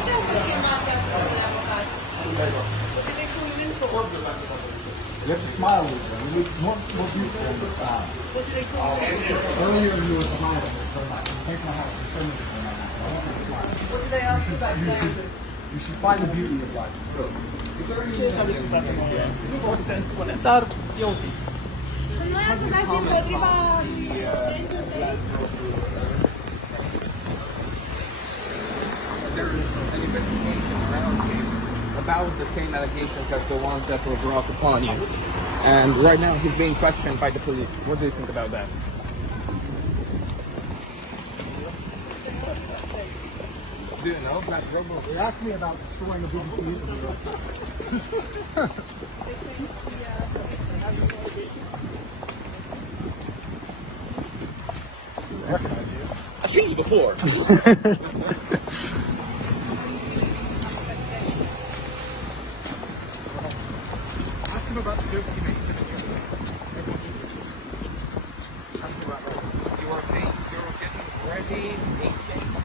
сейчас сниматься You have to smile, Lisa. You look more beautiful on the side. Earlier you were smiling, so much. Take my hat. Show me What did I ask you back then? You should find the beauty of life. Noi acuzați împotriva studentului. There is an investigation around him about the same allegations as the ones that were brought upon you. And right now he's being questioned by the police. What do you think about that? Do you know Black Robo? You asked me about destroying a BBC interview. I've seen you before. Ask him about the jokes he makes. Ask him about that. You were saying you were getting ready,